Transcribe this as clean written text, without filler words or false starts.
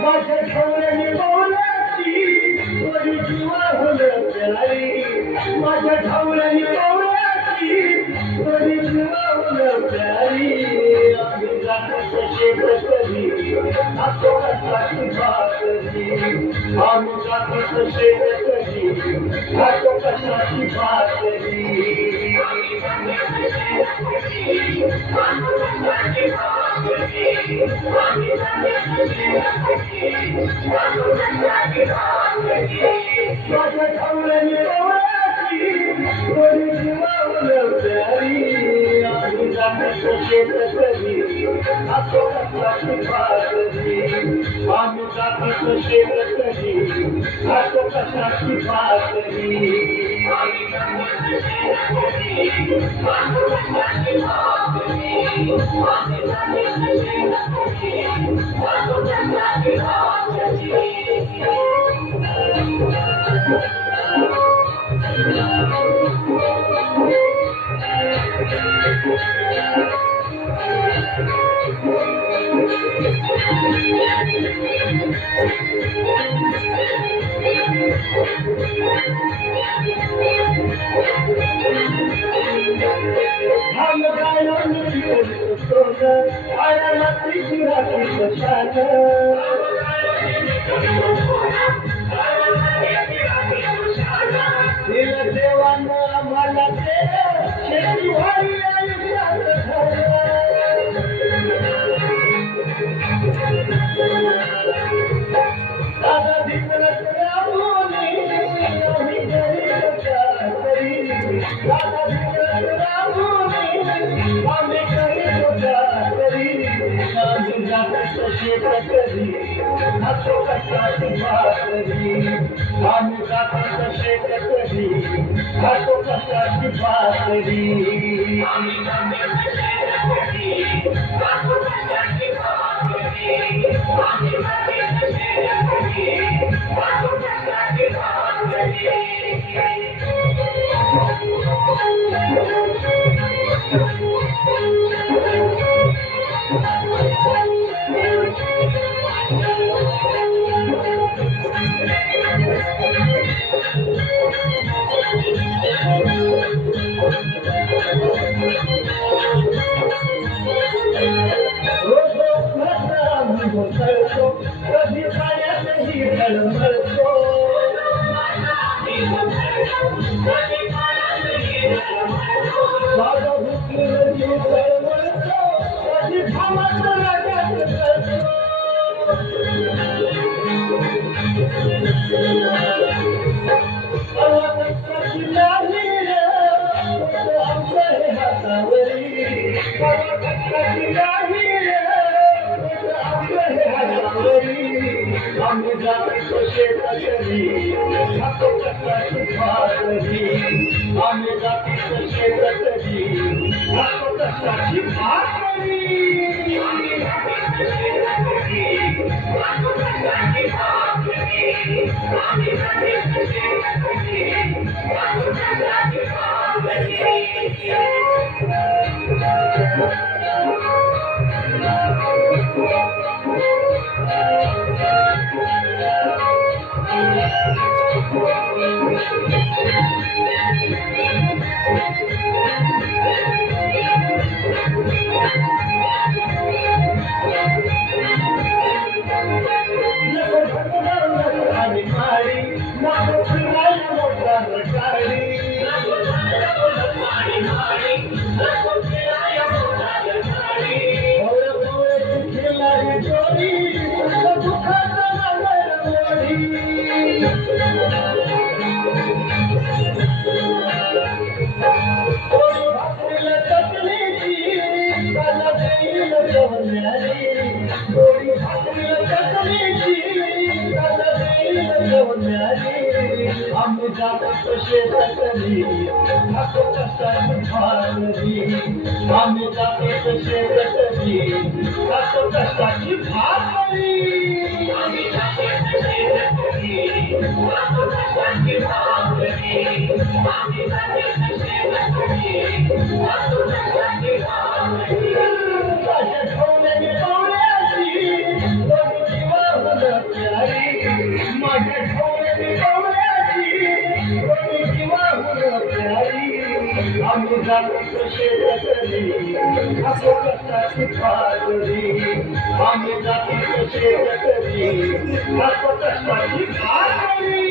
माझ्या ठावऱ्याने पावलाची थोडी जीवा होलं प्यारी माझ्या ठावऱ्याने पावलाची थोडी जीवा होलं प्यारी आम्ही जातो शेत कधी असो कशाची भाकरी आम्ही जातो शेत कधी असो कशाची भाकरी माझ्या ठावऱ्याने पावलाची थोडी जीवा होलं प्यारी आम्ही जातो शेत कधी असो कशाची भाकरी आम्ही जातो शेत कधी असो कशाची भाकरी हम गायला मिठी बोलतो सोनं आळ्याला तिची राखी कशानं दिलं देवानं आम्हाला ते शेती भारी आयुष्यात दादा दिसलं रामोनी आम्ही गरीब तरी दादा दिसलं रामोनी आम्ही गरीब तरी आम्ही जातो शेत कधी असो कशाची भाकरी आम्ही जातो शेत कधी असो कशाची भाकरी कधी पाण्यातही तळमळतो माझा भुकलेला जीव तळमळतो कधी थांबत रागात कशी नाही आमच्या हे हातावरी कशी नाही आम्ही जातो शेत कधी असो कशाची भाकरी आम्ही जातो शेत कधी असो कशाची भाकरी आम्ही जातो शेतातली नको कशाची भाकरी आम्ही जातो शेतातली नको कशाची भाकरी आम्ही जातो शेतातली नको कशाची भाकरी माझ्या ठेवलेली पावल्याची कोणती वाहून प्यारी माझ्या ठेवलेली पावल्याची कोणती वाहून प्यारी आम्ही जातो शेतकरी असो कष्टाची पातळी आम्ही जातो शेतकरी असो कष्टाची पातळी